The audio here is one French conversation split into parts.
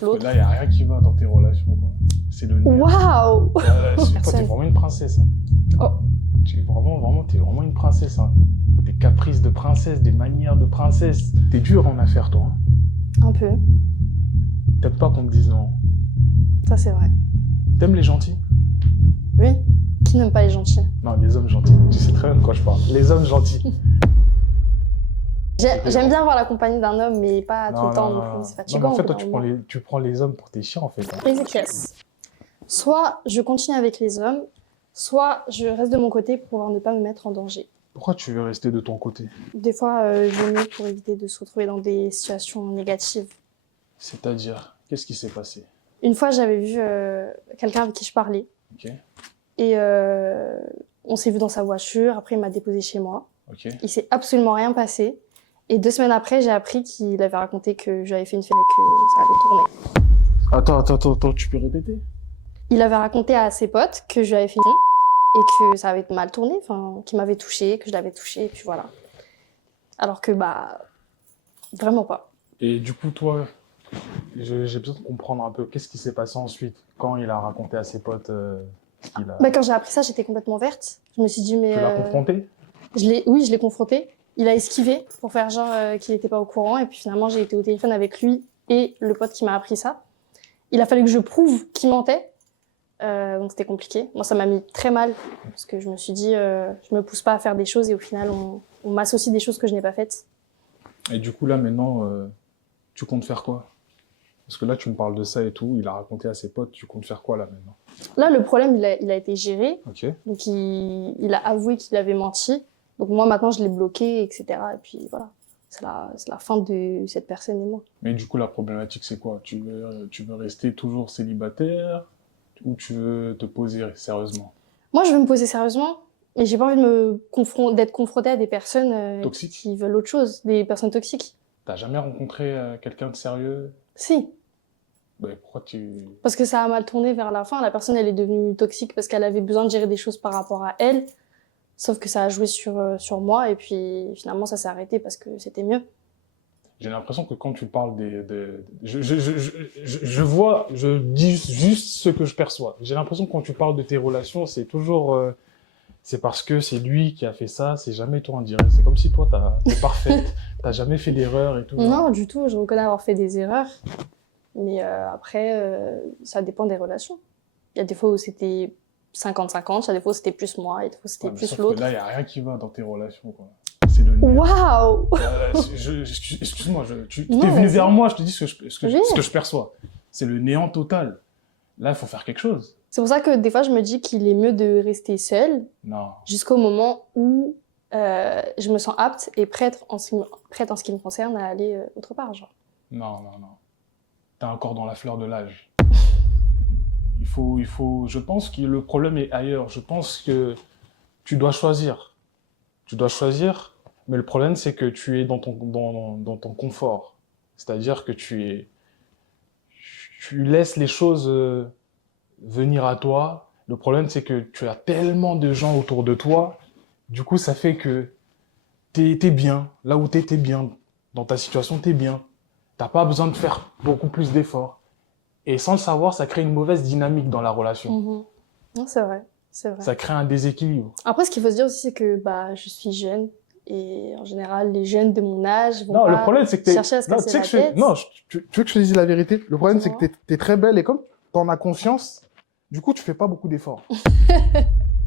Parce que là, il n'y a rien qui va dans tes relations, quoi. C'est le néant. Waouh! Toi, t'es vraiment une princesse. Hein. Oh. T'es vraiment une princesse. Hein. Des caprices de princesse, des manières de princesse. T'es dur en affaires, toi. Hein. Un peu. T'aimes pas qu'on te dise non. Ça, c'est vrai. T'aimes les gentils? Oui. Qui n'aime pas les gentils? Non, les hommes gentils. Tu sais très bien de quoi je parle. Les hommes gentils. J'aime bien avoir la compagnie d'un homme, mais pas tout le temps non plus. C'est Non, fatigant. mais en fait, toi, tu prends les hommes pour tes chiens, en fait. Hein. Efficace. Soit je continue avec les hommes, soit je reste de mon côté pour pouvoir ne pas me mettre en danger. Pourquoi tu veux rester de ton côté? Des fois, je vaut mieux pour éviter de se retrouver dans des situations négatives. C'est-à-dire, qu'est-ce qui s'est passé? Une fois, j'avais vu quelqu'un avec qui je parlais. Ok. Et on s'est vu dans sa voiture. Après, il m'a déposé chez moi. Ok. Il s'est absolument rien passé. Et 2 semaines après, j'ai appris qu'il avait raconté que j'avais fait une fête et que ça avait tourné. Attends, tu peux répéter? Il avait raconté à ses potes que je lui avais fait une et que ça avait mal tourné, enfin, qu'il m'avait touché, que je l'avais touché, et puis voilà. Alors que, vraiment pas. Et du coup, toi, j'ai besoin de comprendre un peu qu'est-ce qui s'est passé ensuite quand il a raconté à ses potes ce qu'il a... Quand j'ai appris ça, j'étais complètement verte. Je me suis dit, mais... Tu l'as confronté? Oui, je l'ai confronté. Il a esquivé pour faire genre qu'il n'était pas au courant. Et puis finalement, j'ai été au téléphone avec lui et le pote qui m'a appris ça. Il a fallu que je prouve qu'il mentait. Donc c'était compliqué. Moi, ça m'a mis très mal. Parce que je me suis dit, je me pousse pas à faire des choses et au final, on m'associe des choses que je n'ai pas faites. Et du coup, là, maintenant, tu comptes faire quoi? Parce que là, tu me parles de ça et tout. Il a raconté à ses potes. Tu comptes faire quoi, là, maintenant? Là, le problème, il a été géré. Ok. Donc il a avoué qu'il avait menti. Donc moi, maintenant, je l'ai bloqué, etc. Et puis voilà, c'est la fin de cette personne et moi. Mais du coup, la problématique, c'est quoi? Tu veux rester toujours célibataire ou tu veux te poser sérieusement? Moi, je veux me poser sérieusement, mais j'ai pas envie de d'être confrontée à des personnes Toxiques? qui veulent autre chose, des personnes toxiques. T'as jamais rencontré quelqu'un de sérieux? Si, Pourquoi tu... parce que ça a mal tourné vers la fin. La personne, elle est devenue toxique parce qu'elle avait besoin de gérer des choses par rapport à elle. Sauf que ça a joué sur moi et puis finalement ça s'est arrêté parce que c'était mieux. J'ai l'impression que quand tu parles je dis juste ce que je perçois. J'ai l'impression que quand tu parles de tes relations, c'est toujours... c'est parce que c'est lui qui a fait ça, c'est jamais toi, on dirait. C'est comme si toi, t'es parfaite, t'as jamais fait d'erreur et tout. Non, du tout, je reconnais avoir fait des erreurs. Mais après, ça dépend des relations. Il y a des fois où c'était 50-50, il y a des fois où c'était plus moi, et des fois où c'était plus l'autre. Là, il n'y a rien qui va dans tes relations, quoi. C'est le néant. Waouh! Excuse-moi, tu t'es venu vers moi, je te dis ce que je perçois. C'est le néant total. Là, il faut faire quelque chose. C'est pour ça que des fois, je me dis qu'il est mieux de rester seule. Non. Jusqu'au moment où je me sens apte et prête en ce qui me concerne à aller autre part. Genre. Non. T'es encore dans la fleur de l'âge. Je pense que le problème est ailleurs. Je pense que tu dois choisir. Tu dois choisir, mais le problème, c'est que tu es dans ton confort. C'est-à-dire que tu laisses les choses venir à toi. Le problème, c'est que tu as tellement de gens autour de toi. Du coup, ça fait que t'es bien. Là où t'es bien. Dans ta situation, t'es bien. T'as pas besoin de faire beaucoup plus d'efforts. Et sans le savoir, ça crée une mauvaise dynamique dans la relation. Mm-hmm. Non, c'est vrai. Ça crée un déséquilibre. Après, ce qu'il faut se dire aussi, c'est que je suis jeune. Et en général, les jeunes de mon âge vont le problème, c'est que chercher à se casser la tête. Tu veux que je te dise la vérité? Le problème, c'est que t'es très belle et comme t'en as conscience, du coup, tu fais pas beaucoup d'efforts.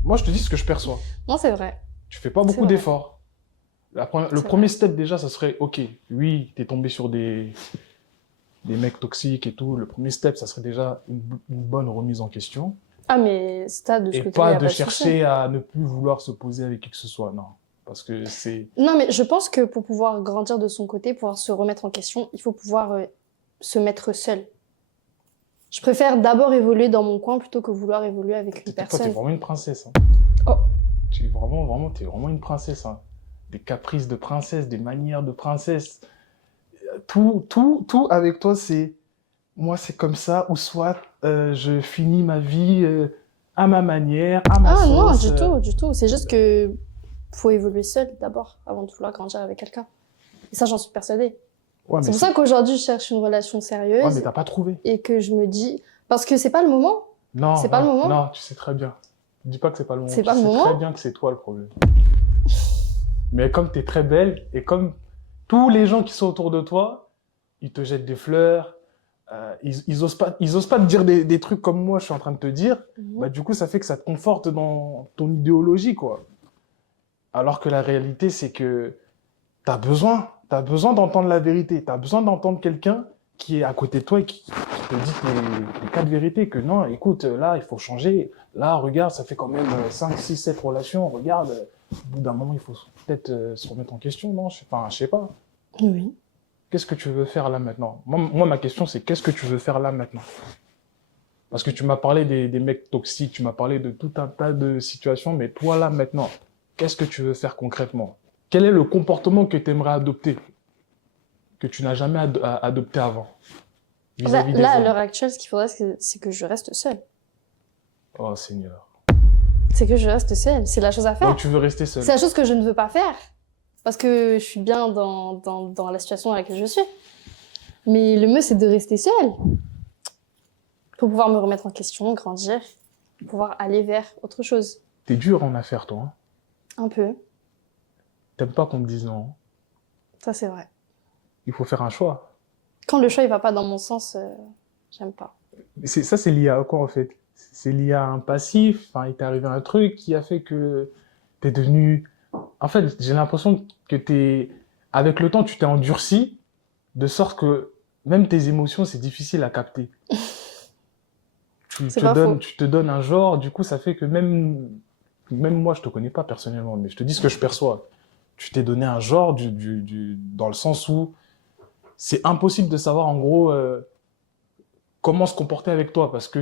Moi, je te dis ce que je perçois. Non, c'est vrai. Tu fais pas beaucoup d'efforts. Le premier step, déjà, ça serait, ok, oui, t'es tombé sur des mecs toxiques et tout. Le premier step, ça serait déjà une bonne remise en question. Ah, mais ça, de ce côté-là, et pas de chercher à ne plus vouloir se poser avec qui que ce soit, non. Parce que c'est... Non, mais je pense que pour pouvoir grandir de son côté, pouvoir se remettre en question, il faut pouvoir se mettre seul. Je préfère d'abord évoluer dans mon coin plutôt que vouloir évoluer avec une personne. Toi, t'es vraiment une princesse. Hein. Oh. T'es vraiment une princesse. Hein. Des caprices de princesse, des manières de princesse. Tout avec toi, c'est... Moi, c'est comme ça, ou soit je finis ma vie à ma manière, à ma sauce. Ah non, du tout. C'est juste que faut évoluer seul d'abord, avant de vouloir grandir avec quelqu'un. Et ça, j'en suis persuadée. Ouais, C'est mais pour ça qu'aujourd'hui, je cherche une relation ouais, sérieuse mais t'as pas trouvé. et que je me dis... Parce que c'est pas le moment. Non, C'est pas non, le moment. non, tu sais très bien. Dis pas que c'est pas le moment. C'est Tu pas le sais très moment. bien que c'est toi le problème. Mais comme t'es très belle et comme tous les gens qui sont autour de toi, ils te jettent des fleurs, ils osent pas te dire des trucs comme moi je suis en train de te dire, bah du coup ça fait que ça te conforte dans ton idéologie, quoi. Alors que la réalité c'est que t'as besoin d'entendre la vérité, t'as besoin d'entendre quelqu'un qui est à côté de toi et qui te dit les quatre vérités, que non, écoute, là il faut changer, là regarde, ça fait quand même 5, 6, 7 relations, regarde, au bout d'un moment il faut peut-être se remettre en question, non? Enfin, je sais pas. Oui. Qu'est-ce que tu veux faire là maintenant? Moi, ma question, c'est qu'est-ce que tu veux faire là maintenant? Parce que tu m'as parlé des mecs toxiques, tu m'as parlé de tout un tas de situations, mais toi là maintenant, qu'est-ce que tu veux faire concrètement? Quel est le comportement que tu aimerais adopter, que tu n'as jamais adopté avant, vis-à-vis des Là, à hommes? l'heure actuelle, ce qu'il faudrait, c'est que je reste seule. Oh Seigneur. C'est que je reste seule. C'est la chose à faire. Donc tu veux rester seul? C'est la chose que je ne veux pas faire. Parce que je suis bien dans la situation dans laquelle je suis. Mais le mieux, c'est de rester seule. Pour pouvoir me remettre en question, grandir, pouvoir aller vers autre chose. T'es dur en affaires, toi. Hein. Un peu. T'aimes pas qu'on te dise non. Ça, c'est vrai. Il faut faire un choix. Quand le choix, il va pas dans mon sens, j'aime pas. Ça, c'est lié à quoi, en fait? C'est lié à un passif, enfin, il t'est arrivé un truc qui a fait que t'es devenu... En fait, j'ai l'impression que avec le temps, tu t'es endurci, de sorte que même tes émotions, c'est difficile à capter. C'est pas faux. Tu te donnes un genre, du coup, ça fait que même moi, je te connais pas personnellement, mais je te dis ce que je perçois. Tu t'es donné un genre dans le sens où c'est impossible de savoir, en gros, comment se comporter avec toi, parce que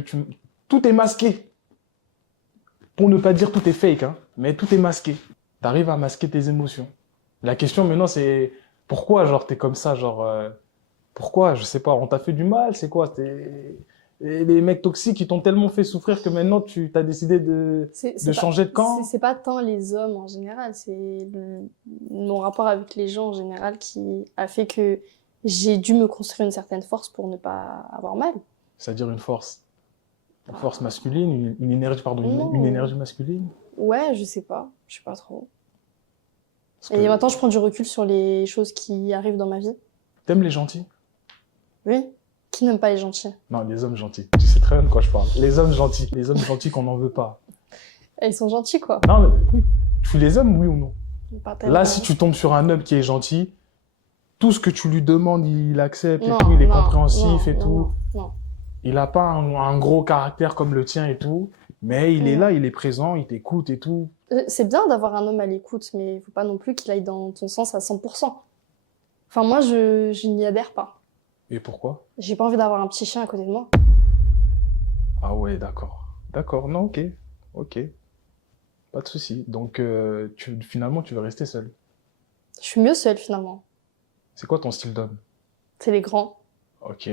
tout est masqué. Pour ne pas dire tout est fake, hein, mais tout est masqué. Tu arrives à masquer tes émotions. La question maintenant, c'est pourquoi, genre, t'es comme ça, genre, pourquoi, je sais pas, on t'a fait du mal, c'est quoi, les mecs toxiques, ils t'ont tellement fait souffrir que maintenant, tu as décidé de changer de camp. C'est pas tant les hommes en général, c'est mon rapport avec les gens en général qui a fait que j'ai dû me construire une certaine force pour ne pas avoir mal. C'est-à-dire une force masculine, une énergie, pardon, Non. une énergie masculine. Ouais, je sais pas trop. Parce Et que maintenant, je prends du recul sur les choses qui arrivent dans ma vie. t'aimes les gentils? Oui. Qui n'aime pas les gentils? Non, les hommes gentils. Tu sais très bien de quoi je parle. Les hommes gentils qu'on n'en veut pas. Ils sont gentils, quoi. Non, mais oui. Tu les aimes, oui ou non? Pas tellement. Là, si tu tombes sur un homme qui est gentil, tout ce que tu lui demandes, il accepte et Non, tout, il est non, compréhensif et non, tout. non. Il n'a pas un gros caractère comme le tien et tout, mais il est Non. là, il est présent, il t'écoute et tout. C'est bien d'avoir un homme à l'écoute, mais il faut pas non plus qu'il aille dans ton sens à 100%. Enfin, moi, je n'y adhère pas. Et pourquoi? J'ai pas envie d'avoir un petit chien à côté de moi. Ah ouais, d'accord. D'accord, non, ok. Ok. Pas de souci. Donc, finalement, tu veux rester seul. Je suis mieux seule, finalement. C'est quoi ton style d'homme? C'est les grands, Ok.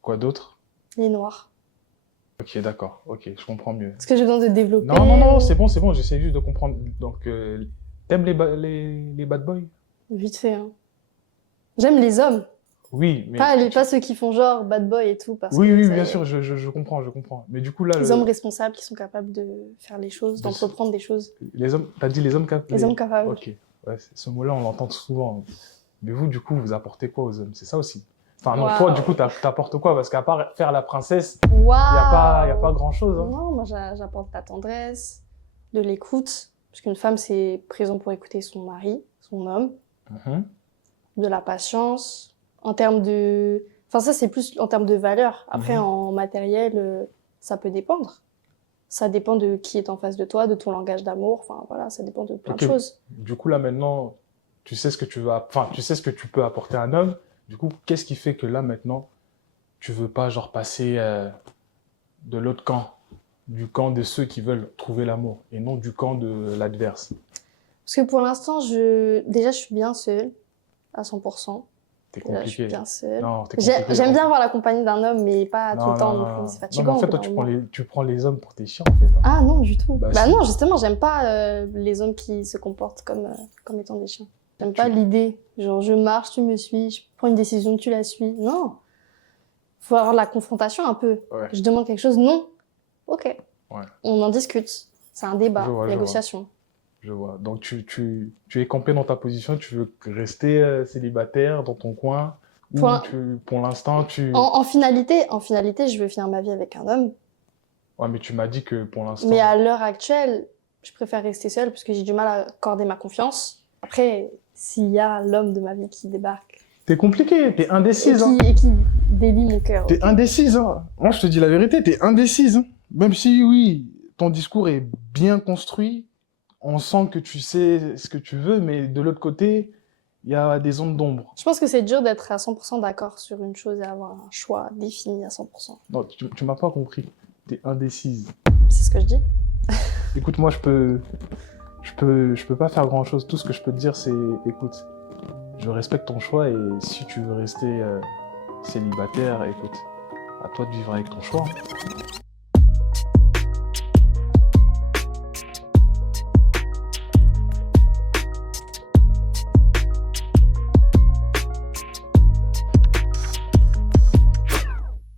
Quoi d'autre? les noirs. Ok, d'accord. Ok, je comprends mieux. Est-ce que j'ai besoin de développer? Non, c'est bon, j'essaie juste de comprendre. Donc, t'aimes les bad boys? Vite fait, hein. J'aime les hommes. Oui, mais... Pas ceux qui font genre bad boy et tout. Parce Oui, que oui, ça y bien est. sûr, je comprends. Mais du coup, là, Les hommes responsables qui sont capables de faire les choses, d'entreprendre des choses. les hommes, t'as dit les hommes capables? Les hommes capables. Ok, ouais, ce mot-là, on l'entend souvent. Mais vous, du coup, vous apportez quoi aux hommes? C'est ça aussi. Enfin, non, Waouh. toi, du coup, t'apportes quoi? Parce qu'à part faire la princesse, Waouh. y a pas grand-chose. Hein. Non, moi j'apporte de la tendresse, de l'écoute. Parce qu'une femme, c'est présent pour écouter son mari, son homme. Mhm. De la patience. En termes de... Enfin, ça, c'est plus en termes de valeur. Après, en matériel, ça peut dépendre. Ça dépend de qui est en face de toi, de ton langage d'amour. Enfin, voilà, ça dépend de plein de choses. Du coup, là, maintenant, tu sais ce que tu sais ce que tu peux apporter à un homme. Du coup, qu'est-ce qui fait que là, maintenant, tu veux pas, genre, passer de l'autre camp, du camp de ceux qui veulent trouver l'amour, et non du camp de l'adverse? Parce que pour l'instant, déjà, je suis bien seule, à 100%. T'es Là, je suis compliqué. bien seule. Non, t'es compliqué. J'aime bien avoir la compagnie d'un homme, mais pas tout le temps non plus. C'est Non, fatigant. mais en fait, au toi, bout d'un moment. tu prends les hommes pour tes chiens, en fait. Hein. Ah non, du tout. Bah, Bah si. non, justement, j'aime pas les hommes qui se comportent comme étant des chiens. J'aime pas l'idée. Genre, je marche, tu me suis, je prends une décision, tu la suis. Non. Faut avoir de la confrontation un peu. Ouais. Je demande quelque chose, non. Ok. Ouais. On en discute. C'est un débat, Je vois. négociation. Je vois. Donc, tu es campé dans ta position, tu veux rester célibataire dans ton coin, ou pour l'instant, En finalité, je veux finir ma vie avec un homme. Ouais, mais tu m'as dit que pour l'instant... Mais à l'heure actuelle, je préfère rester seule parce que j'ai du mal à accorder ma confiance. Après, s'il y a l'homme de ma vie qui débarque... T'es compliqué, t'es indécise. Et qui délie mon cœur. T'es indécise. Hein. Moi, je te dis la vérité, t'es indécise. Hein. Même si, oui, ton discours est bien construit, on sent que tu sais ce que tu veux, mais de l'autre côté, il y a des ondes d'ombre. Je pense que c'est dur d'être à 100% d'accord sur une chose et avoir un choix défini à 100%. Non, tu m'as pas compris. T'es indécise. C'est ce que je dis. Écoute, moi, je peux pas faire grand-chose. Tout ce que je peux te dire, c'est, écoute, je respecte ton choix et si tu veux rester célibataire, écoute, à toi de vivre avec ton choix.